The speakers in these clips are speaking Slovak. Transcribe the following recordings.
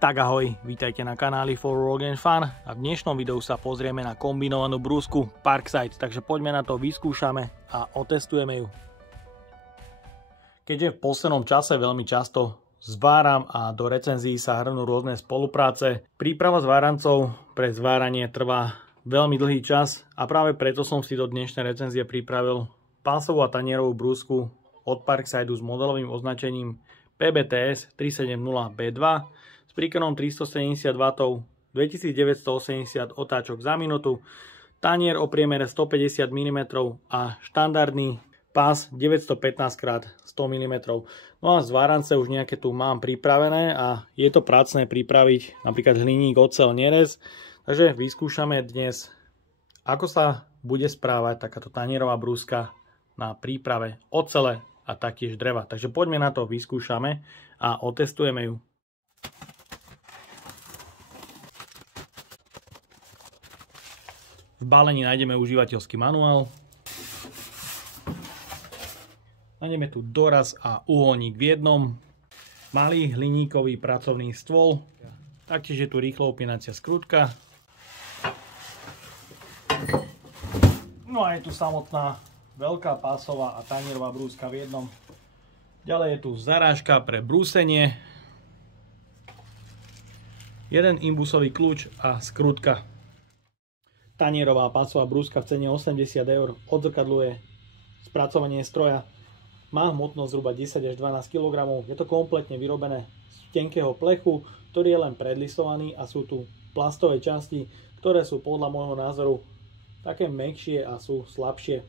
Tak ahoj, vítajte na kanáli For Rock and Fun a v dnešnom videu sa pozrieme na kombinovanú brúsku Parkside, takže poďme na to, vyskúšame a otestujeme ju. Keďže v poslednom čase veľmi často zváram a do recenzií sa hrnú rôzne spolupráce, príprava zvárancov pre zváranie trvá veľmi dlhý čas a práve preto som si do dnešnej recenzie pripravil pásovú a tanierovú brúsku od Parkside s modelovým označením PBTS 370B2 s príkonom 370 W, 2980 otáčok za minútu, tanier o priemere 150 mm a štandardný pás 915x100 mm. No a zvárance už nejaké tu mám pripravené a je to pracné pripraviť napríklad hliník, oceľ, nerez. Takže vyskúšame dnes, ako sa bude správať takáto tanierová brúska na príprave ocele a taktiež dreva. Takže poďme na to, vyskúšame a otestujeme ju. V balení nájdeme užívateľský manuál. Nájdeme tu doraz a uholník v jednom. Malý hliníkový pracovný stôl. Taktiež je tu rýchlo opínacia skrutka. No a je tu samotná veľká pásová a tanierová brúska v jednom. Ďalej je tu zarážka pre brúsenie. Jeden imbusový kľúč a skrutka. Tanierová pásová brúska v cene 80 €, odzrkadľuje spracovanie stroja, má hmotnosť zhruba 10 až 12 kg, je to kompletne vyrobené z tenkého plechu, ktorý je len predlisovaný a sú tu plastové časti, ktoré sú podľa môjho názoru také mäkšie a sú slabšie.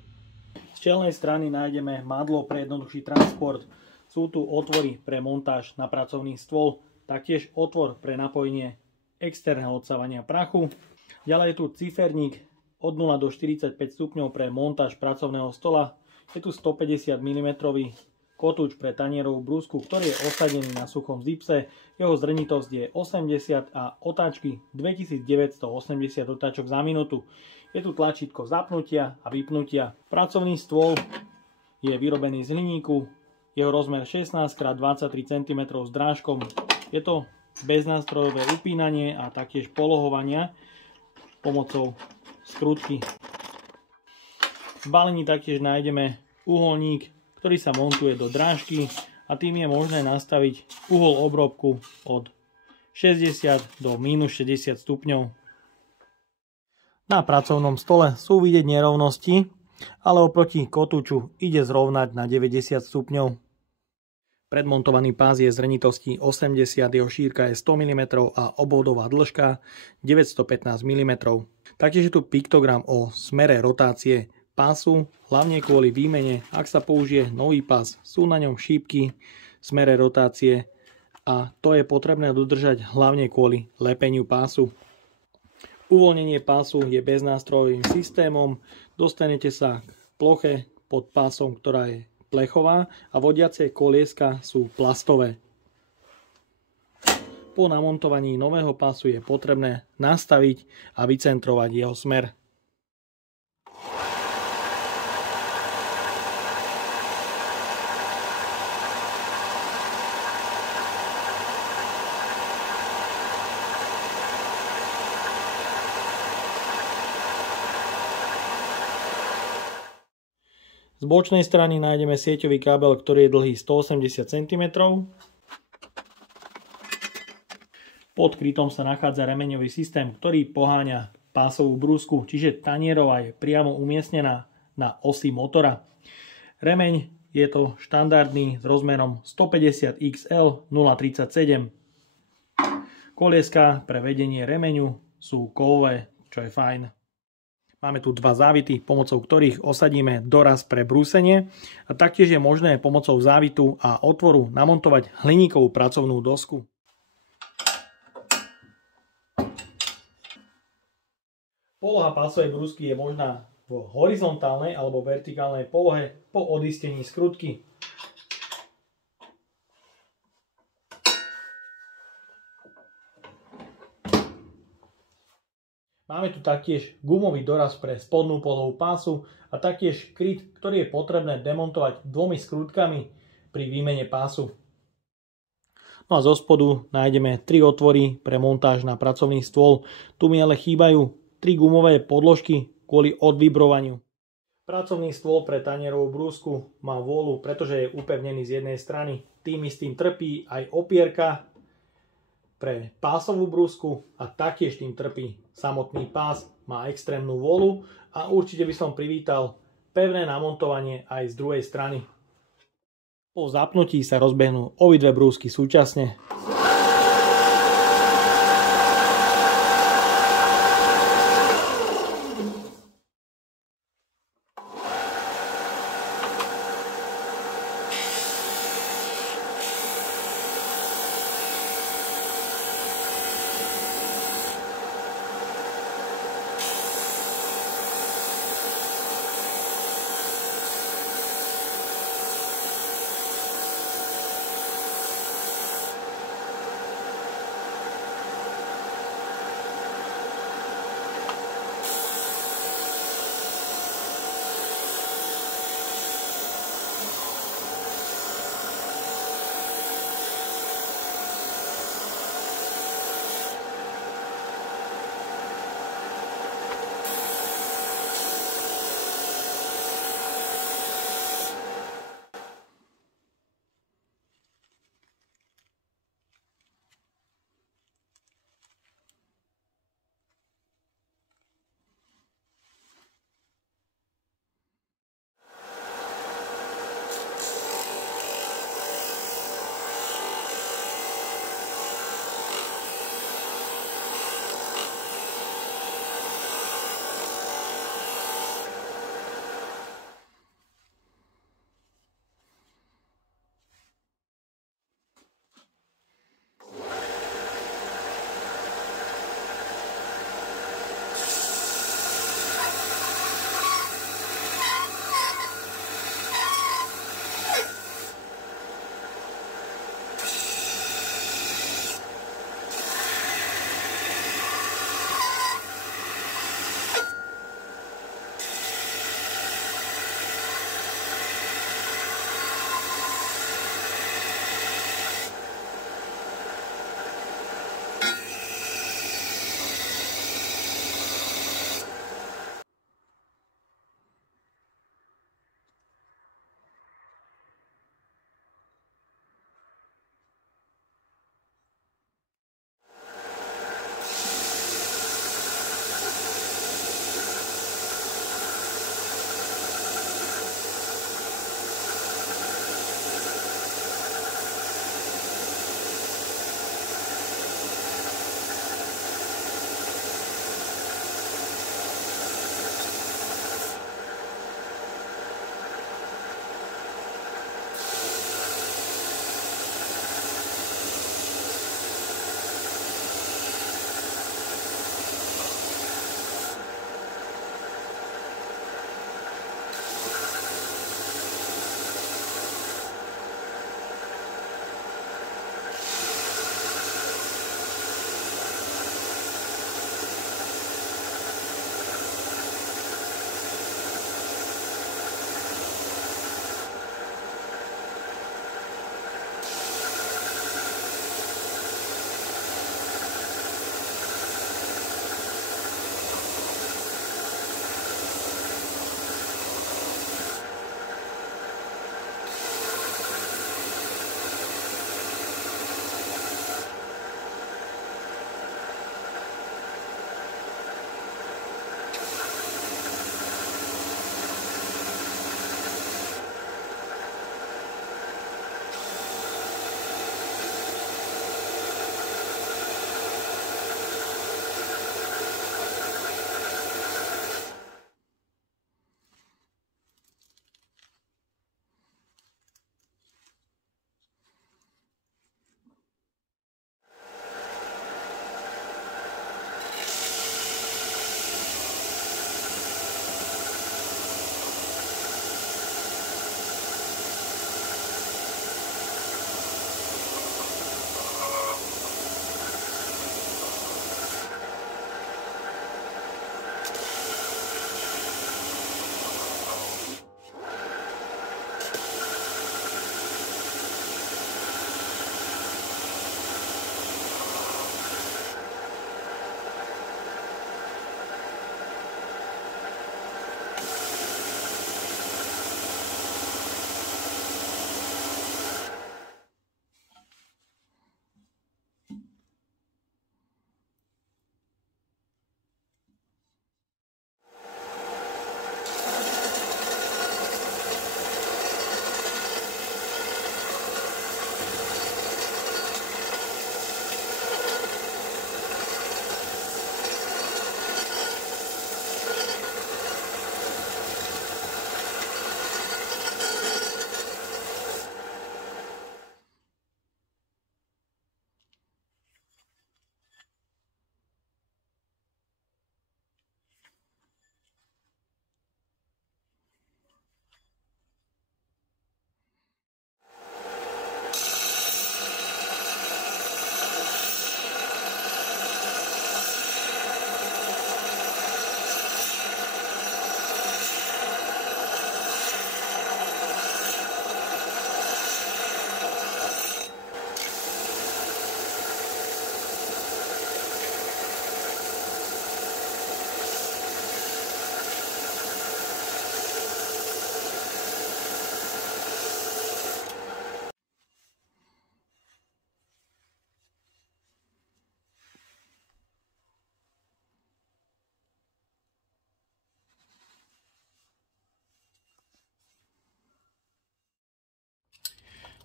Z čelnej strany nájdeme madlo pre jednoduchší transport, sú tu otvory pre montáž na pracovný stôl, taktiež otvor pre napojenie externého odsávania prachu. Ďalej je tu ciferník od 0 do 45 stupňov pre montáž pracovného stola. Je tu 150 mm kotúč pre tanierovú brúsku, ktorý je osadený na suchom zipse. Jeho zrnitosť je 80 a otáčky 2980 otáčok za minútu. Je tu tlačítko zapnutia a vypnutia. Pracovný stôl je vyrobený z hliníku. Jeho rozmer 16x23 cm s drážkom. Je to beznástrojové upínanie a taktiež polohovania pomocou skrutky. V balení taktiež nájdeme uholník, ktorý sa montuje do drážky a tým je možné nastaviť uhol obrobku od 60 do minus 60 stupňov. Na pracovnom stole sú vidieť nerovnosti, ale oproti kotúču ide zrovnať na 90 stupňov. Predmontovaný pás je zrnitosti 80, jeho šírka je 100 mm a obvodová dĺžka 915 mm. Taktiež je tu piktogram o smere rotácie pásu, hlavne kvôli výmene, ak sa použije nový pás, sú na ňom šípky v smere rotácie a to je potrebné dodržať hlavne kvôli lepeniu pásu. Uvoľnenie pásu je beznástrojovým systémom, dostanete sa k ploche pod pásom, ktorá je plechová a vodiace kolieska sú plastové. Po namontovaní nového pásu je potrebné nastaviť a vycentrovať jeho smer. Z bočnej strany nájdeme sieťový kábel, ktorý je dlhý 180 cm. Pod krytom sa nachádza remeňový systém, ktorý poháňa pásovú brúsku, čiže tanierová je priamo umiestnená na osi motora. Remeň je to štandardný s rozmerom 150 XL 037. Kolieska pre vedenie remeňu sú kovové, čo je fajn. Máme tu dva závity, pomocou ktorých osadíme doraz pre brúsenie a taktiež je možné pomocou závitu a otvoru namontovať hliníkovú pracovnú dosku. Poloha pásovej brúsky je možná v horizontálnej alebo vertikálnej polohe po odistení skrutky. Máme tu taktiež gumový doraz pre spodnú polohu pásu a taktiež kryt, ktorý je potrebné demontovať dvomi skrutkami pri výmene pásu. No a zo spodu nájdeme 3 otvory pre montáž na pracovný stôl. Tu mi ale chýbajú 3 gumové podložky kvôli odvibrovaniu. Pracovný stôl pre tanierovú brúsku má vôľu, pretože je upevnený z jednej strany. Tým istým trpí aj opierka pre pásovú brúsku a taktiež tým trpí samotný pás. Má extrémnu vôľu a určite by som privítal pevné namontovanie aj z druhej strany. Po zapnutí sa rozbehnú obidve brúsky súčasne.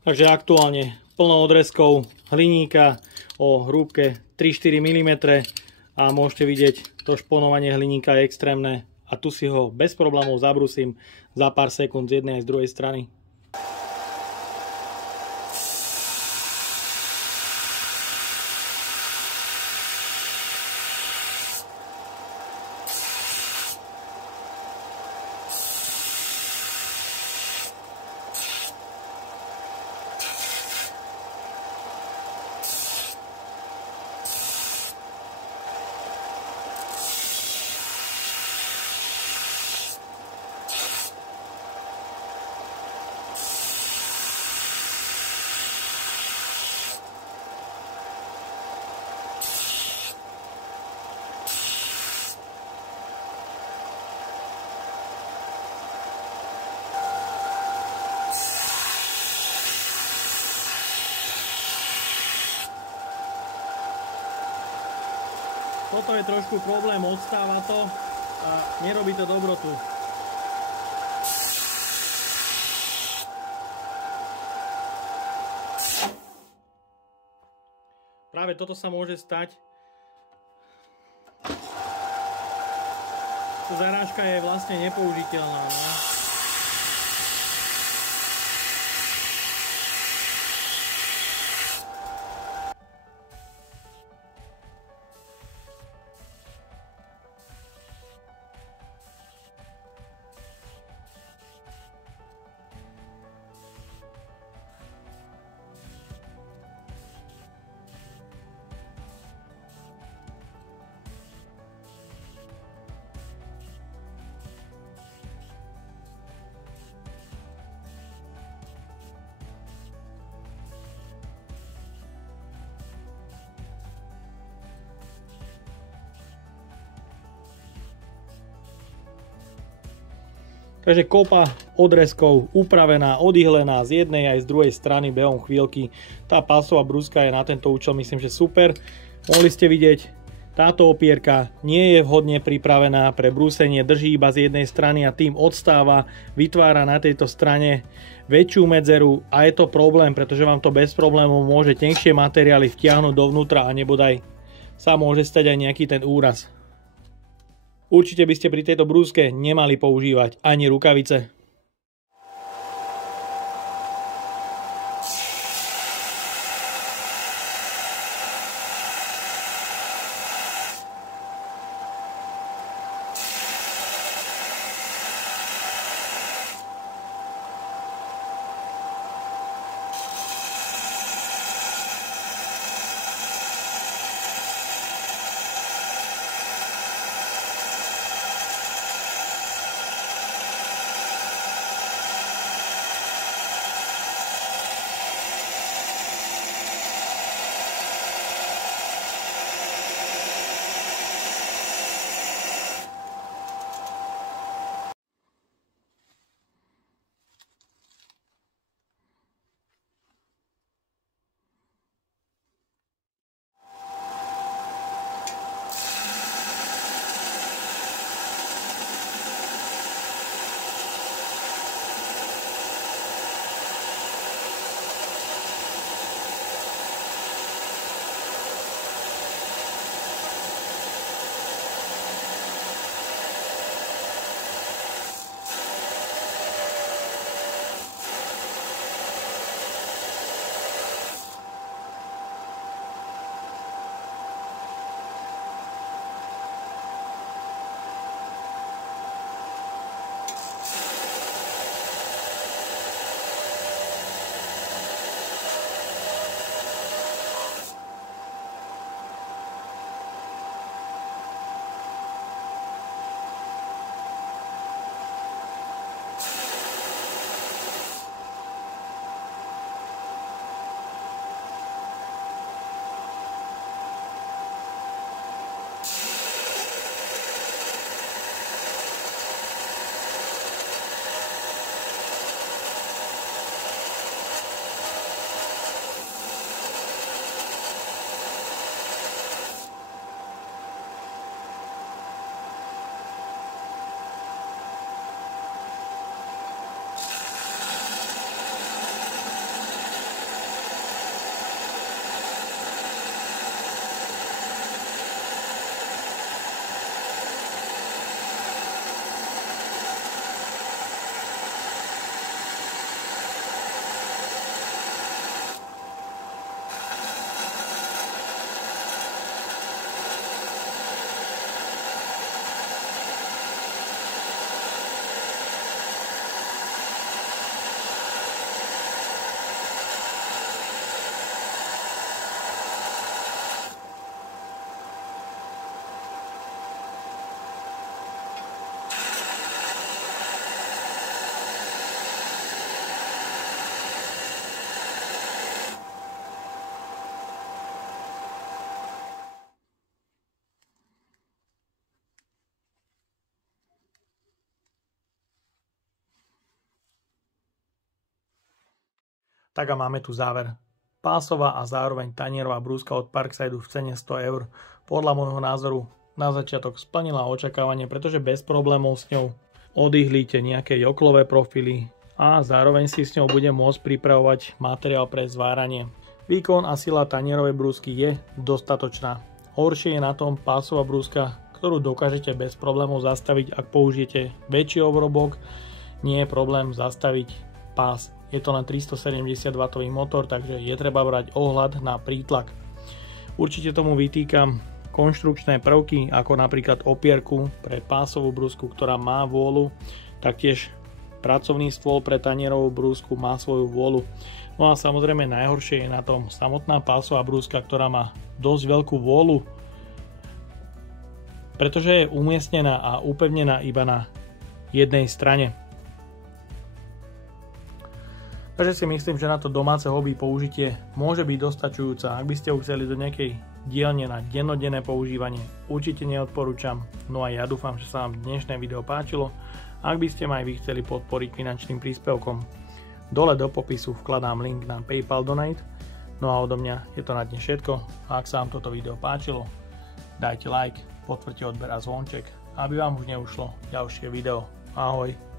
Takže aktuálne plno odrezkov hliníka o hrúbke 3-4 mm a môžete vidieť, to šponovanie hliníka je extrémne a tu si ho bez problémov zabrusím za pár sekúnd z jednej aj z druhej strany. Toto je trošku problém, odstáva to a nerobí to dobrotu. Práve toto sa môže stať. Tá zarážka je vlastne nepoužiteľná. Ne? Takže kopa odrezkov upravená, odihlená z jednej aj z druhej strany behom chvíľky. Tá pásová brúska je na tento účel myslím, že super. Mohli ste vidieť, táto opierka nie je vhodne pripravená pre brúsenie, drží iba z jednej strany a tým odstáva, vytvára na tejto strane väčšiu medzeru a je to problém, pretože vám to bez problémov môže tenšie materiály vtiahnuť dovnútra a nebodaj sa môže stať aj nejaký ten úraz. Určite by ste pri tejto brúske nemali používať ani rukavice. Tak a máme tu záver. Pásová a zároveň tanierová brúska od Parkside v cene 100 eur. Podľa môjho názoru na začiatok splnila očakávanie, pretože bez problémov s ňou odýchlíte nejaké joklové profily a zároveň si s ňou bude môcť pripravovať materiál pre zváranie. Výkon a sila tanierovej brúsky je dostatočná. Horšie je na tom pásová brúska, ktorú dokážete bez problémov zastaviť, ak použijete väčší obrobok. Nie je problém zastaviť pás. Je to len 370 W motor, takže je treba brať ohľad na prítlak. Určite tomu vytýkam konštrukčné prvky, ako napríklad opierku pre pásovú brúsku, ktorá má vôľu. Taktiež pracovný stôl pre tanierovú brúsku má svoju vôľu. No a samozrejme najhoršie je na tom samotná pásová brúska, ktorá má dosť veľkú vôľu, pretože je umiestnená a upevnená iba na jednej strane. Takže si myslím, že na to domáce hobby použitie môže byť dostačujúca. Ak by ste ho chceli do nejakej dielne na dennodenné používanie, určite neodporúčam. No a ja dúfam, že sa vám dnešné video páčilo. Ak by ste ma aj vy chceli podporiť finančným príspevkom, dole do popisu vkladám link na PayPal Donate. No a odo mňa je to na dnes všetko. A ak sa vám toto video páčilo, dajte like, potvrďte odber a zvonček, aby vám už neušlo ďalšie video. Ahoj.